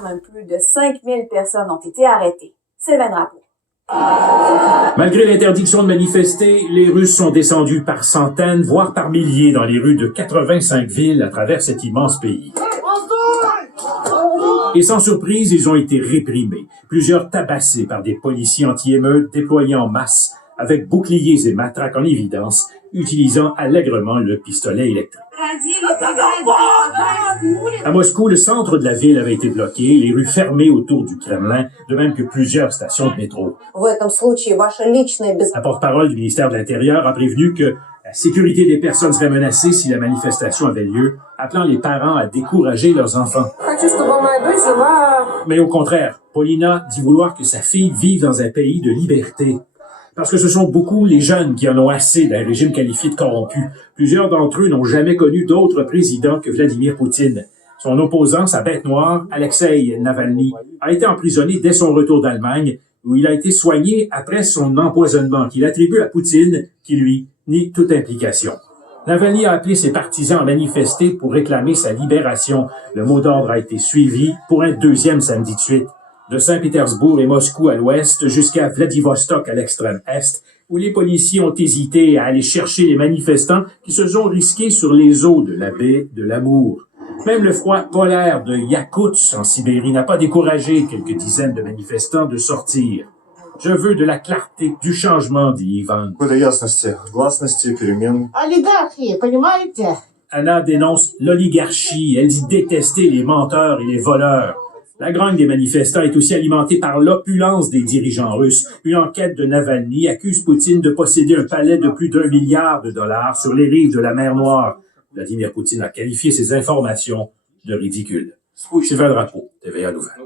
Plus de 5000 personnes ont été arrêtées. Sylvain Drapeau. Malgré l'interdiction de manifester, les Russes sont descendus par centaines, voire par milliers dans les rues de 85 villes à travers cet immense pays. Et sans surprise, ils ont été réprimés, plusieurs tabassés par des policiers anti-émeutes déployés en masse, avec boucliers et matraques en évidence, utilisant allègrement le pistolet électrique. À Moscou, le centre de la ville avait été bloqué, les rues fermées autour du Kremlin, de même que plusieurs stations de métro. La porte-parole du ministère de l'Intérieur a prévenu que la sécurité des personnes serait menacée si la manifestation avait lieu, appelant les parents à décourager leurs enfants. Mais au contraire, Paulina dit vouloir que sa fille vive dans un pays de liberté. Parce que ce sont beaucoup les jeunes qui en ont assez d'un régime qualifié de corrompu. Plusieurs d'entre eux n'ont jamais connu d'autre président que Vladimir Poutine. Son opposant, sa bête noire, Alexei Navalny, a été emprisonné dès son retour d'Allemagne, où il a été soigné après son empoisonnement qu'il attribue à Poutine, qui lui nie toute implication. Navalny a appelé ses partisans à manifester pour réclamer sa libération. Le mot d'ordre a été suivi pour un deuxième samedi de suite. De Saint-Pétersbourg et Moscou à l'ouest jusqu'à Vladivostok à l'extrême est, où les policiers ont hésité à aller chercher les manifestants qui se sont risqués sur les eaux de la baie de l'Amour. Même le froid polaire de Yakoutsk en Sibérie n'a pas découragé quelques dizaines de manifestants de sortir. Je veux de la clarté, du changement, dit Ivan. Anna dénonce l'oligarchie, elle dit détester les menteurs et les voleurs. La grogne des manifestants est aussi alimentée par l'opulence des dirigeants russes. Une enquête de Navalny accuse Poutine de posséder un palais de plus d'1 milliard de dollars sur les rives de la mer Noire. Vladimir Poutine a qualifié ces informations de ridicules. Sylvain Drapeau, TVA Nouvelles.